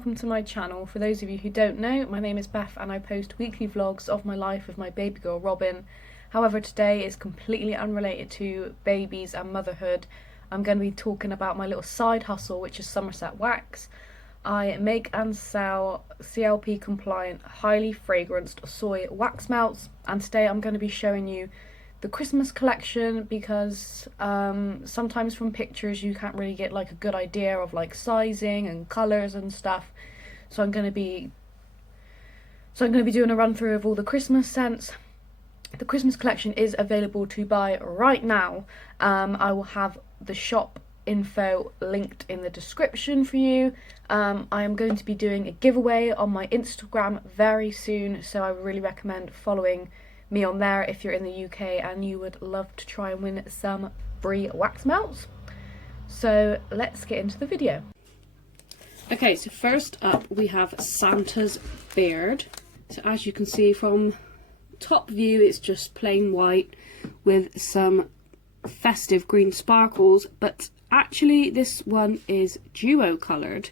welcome to my channel. For those of you who don't know, my name is Beth and I post weekly vlogs of my life with my baby girl Robin. However, today is completely unrelated to babies and motherhood. I'm going to be talking about my little side hustle, which is Somerset Wax. I make and sell CLP compliant, highly fragranced soy wax melts, and today I'm going to be showing you the Christmas collection because sometimes from pictures you can't really get like a good idea of like sizing and colours and stuff. So I'm going to be doing a run through of all the Christmas scents. The Christmas collection is available to buy right now. I will have the shop info linked in the description for you. I am going to be doing a giveaway on my Instagram very soon, so I really recommend following me on there if you're in the UK and you would love to try and win some free wax melts. So let's get into the video. Okay, so first up we have Santa's beard. So as you can see from top view, it's just plain white with some festive green sparkles, but actually this one is duo coloured.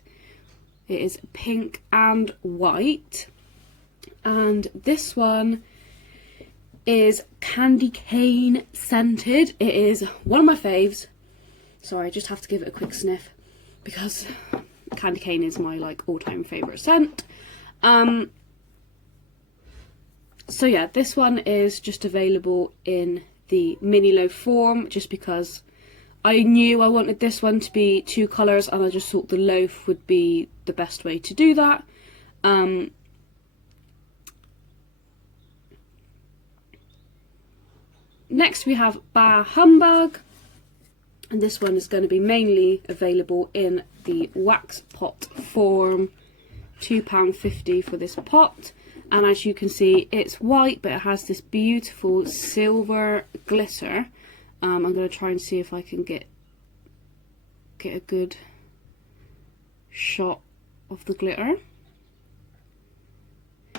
It is pink and white, and this one is candy cane scented. It is one of my faves. Sorry, I just have to give it a quick sniff because candy cane is my like all-time favourite scent. So yeah, this one is just available in the mini loaf form just because I knew I wanted this one to be two colours and I just thought the loaf would be the best way to do that. Next we have Bah Humbug, and this one is going to be mainly available in the wax pot form, £2.50 for this pot. And as you can see, it's white but it has this beautiful silver glitter. I'm going to try and see if I can get a good shot of the glitter.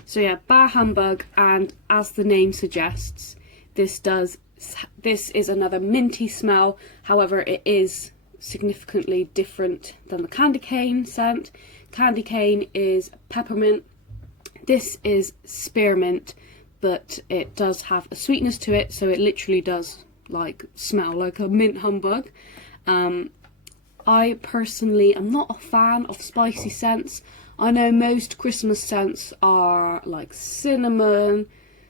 So yeah, Bah Humbug, and as the name suggests, this is another minty smell. However, it is significantly different than the candy cane scent. Candy cane is peppermint. This is spearmint, but it does have a sweetness to it, so it literally does like smell like a mint humbug. I personally am not a fan of spicy scents. I know most Christmas scents are like cinnamon,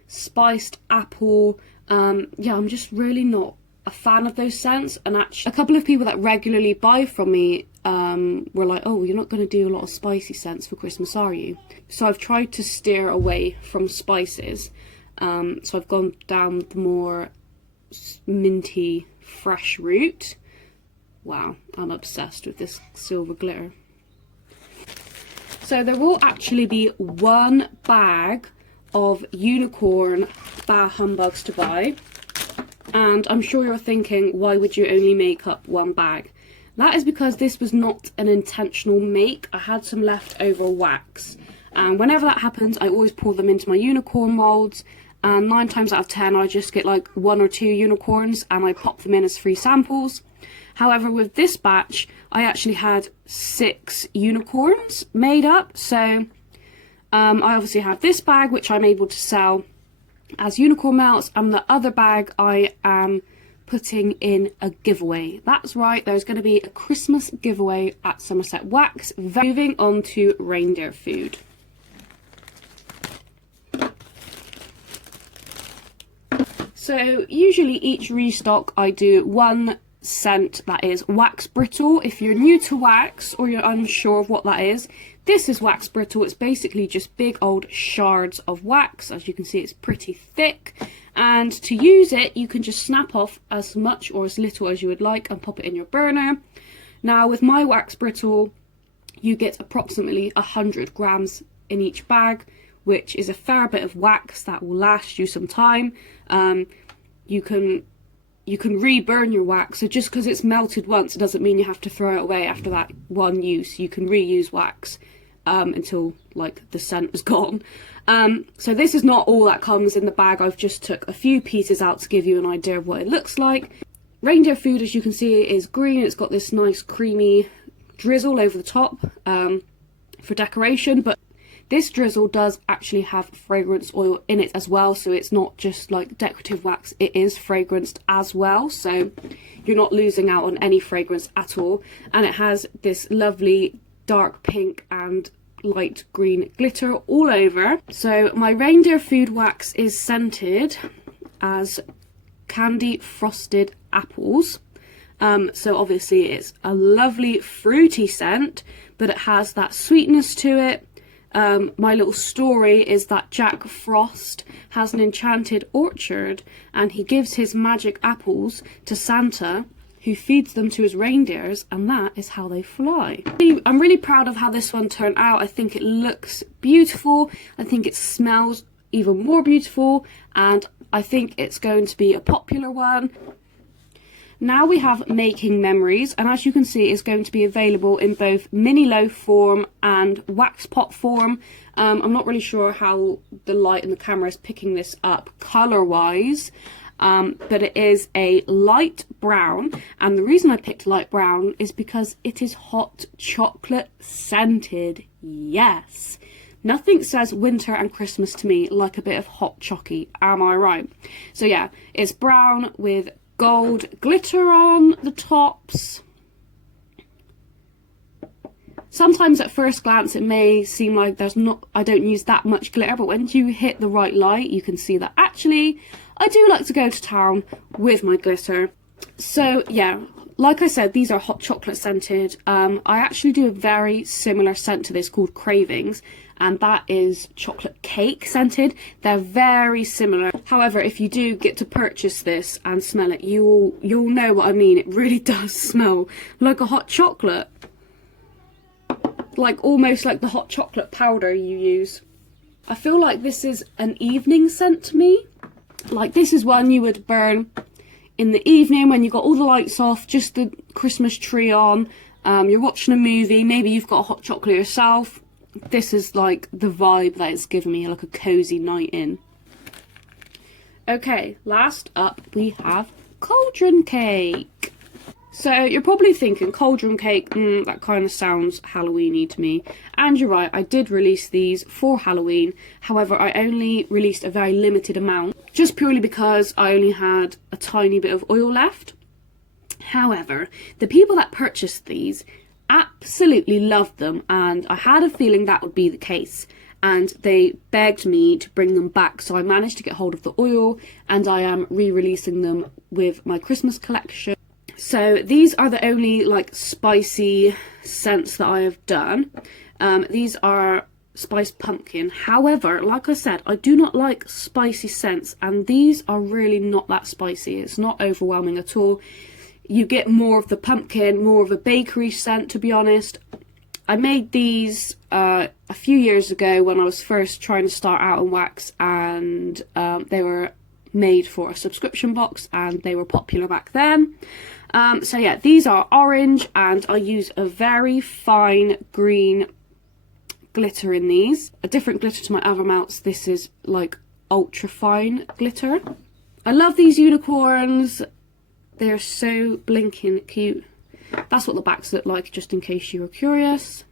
spiced apple. Yeah, I'm just really not a fan of those scents, and actually a couple of people that regularly buy from me were like, oh, you're not going to do a lot of spicy scents for Christmas, are you? So I've tried to steer away from spices, so I've gone down the more minty fresh route. Wow, I'm obsessed with this silver glitter. So there will actually be one bag of unicorn Bah Humbugs to buy, and I'm sure you're thinking, why would you only make up one bag? That is because this was not an intentional make. I had some leftover wax, and whenever that happens I always pour them into my unicorn moulds, and 9 times out of 10 I just get like 1 or 2 unicorns and I pop them in as free samples. However, with this batch I actually had 6 unicorns made up, so I obviously have this bag which I'm able to sell as unicorn melts, and the other bag I am putting in a giveaway. That's right, there's going to be a Christmas giveaway at Somerset Wax. Moving on to Reindeer Food. So usually each restock I do one scent that is wax brittle. If you're new to wax or you're unsure of what that is, this is wax brittle. It's basically just big old shards of wax. As you can see, it's pretty thick, and to use it you can just snap off as much or as little as you would like and pop it in your burner. Now with my wax brittle you get approximately 100 grams in each bag, which is a fair bit of wax that will last you some time. You can re-burn your wax, so just because it's melted once it doesn't mean you have to throw it away after that one use. You can reuse wax until like the scent is gone. So this is not all that comes in the bag. I've just took a few pieces out to give you an idea of what it looks like. Reindeer Food, as you can see, is green. It's got this nice creamy drizzle over the top. for decoration, but this drizzle does actually have fragrance oil in it as well, so it's not just like decorative wax, it is fragranced as well, so you're not losing out on any fragrance at all. And it has this lovely dark pink and light green glitter all over. So my Reindeer Food wax is scented as candy frosted apples. So obviously it's a lovely fruity scent, but it has that sweetness to it. My little story is that Jack Frost has an enchanted orchard and he gives his magic apples to Santa, who feeds them to his reindeers, and that is how they fly. I'm really proud of how this one turned out. I think it looks beautiful, I think it smells even more beautiful, and I think it's going to be a popular one. Now we have Making Memories, and as you can see, it's going to be available in both mini loaf form and wax pot form. I'm not really sure how the light and the camera is picking this up colour wise, but it is a light brown, and the reason I picked light brown is because it is hot chocolate scented. Yes, nothing says winter and Christmas to me like a bit of hot chocky, am I right? So yeah, it's brown with gold glitter on the tops. Sometimes at first glance it may seem like I don't use that much glitter, but when you hit the right light you can see that actually I do like to go to town with my glitter. So yeah, like I said, these are hot chocolate scented. I actually do a very similar scent to this called Cravings, and that is chocolate cake scented. They're very similar. However, if you do get to purchase this and smell it, you'll know what I mean. It really does smell like a hot chocolate. Like almost like the hot chocolate powder you use. I feel like this is an evening scent to me. Like this is one you would burn in the evening when you've got all the lights off, just the Christmas tree on, you're watching a movie, maybe you've got a hot chocolate yourself. This is like the vibe that it's given me, like a cozy night in. Okay, last up we have Cauldron Cake. So you're probably thinking, Cauldron Cake, that kind of sounds Halloween-y to me. And you're right, I did release these for Halloween. However, I only released a very limited amount, just purely because I only had a tiny bit of oil left. However, the people that purchased these absolutely loved them, and I had a feeling that would be the case. And they begged me to bring them back, so I managed to get hold of the oil, and I am re-releasing them with my Christmas collection. So these are the only like spicy scents that I have done. These are spiced pumpkin. However, like I said, I do not like spicy scents, and these are really not that spicy. It's not overwhelming at all. You get more of the pumpkin, more of a bakery scent, to be honest. I made these a few years ago when I was first trying to start out in wax, and they were made for a subscription box and they were popular back then. So yeah, these are orange, and I use a very fine green glitter in these. A different glitter to my other melts. This is like ultra fine glitter. I love these unicorns. They're so blinking cute. That's what the backs look like, just in case you were curious.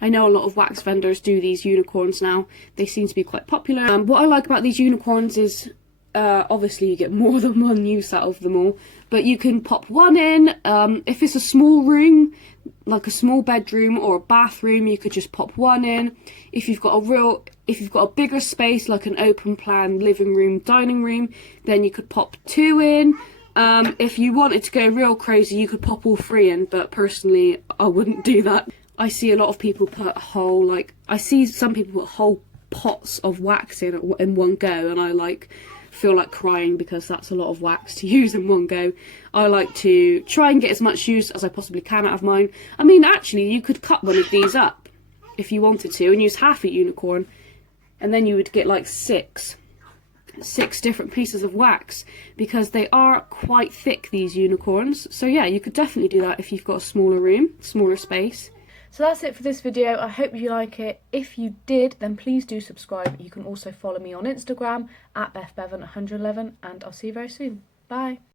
I know a lot of wax vendors do these unicorns now. They seem to be quite popular. What I like about these unicorns is obviously you get more than one use out of them all, but you can pop one in. If it's a small room, like a small bedroom or a bathroom, you could just pop one in. If you've got a bigger space, like an open plan living room, dining room, then you could pop two in. If you wanted to go real crazy, you could pop all three in, but personally I wouldn't do that. I see a lot of people put I see some people put whole pots of wax in one go, and I feel like crying because that's a lot of wax to use in one go. I like to try and get as much use as I possibly can out of mine. I mean, actually, you could cut one of these up if you wanted to and use half a unicorn, and then you would get like six different pieces of wax, because they are quite thick, these unicorns. So yeah, you could definitely do that if you've got a smaller room, smaller space. So that's it for this video. I hope you like it. If you did, then please do subscribe. You can also follow me on Instagram at BethBevan111, and I'll see you very soon. Bye.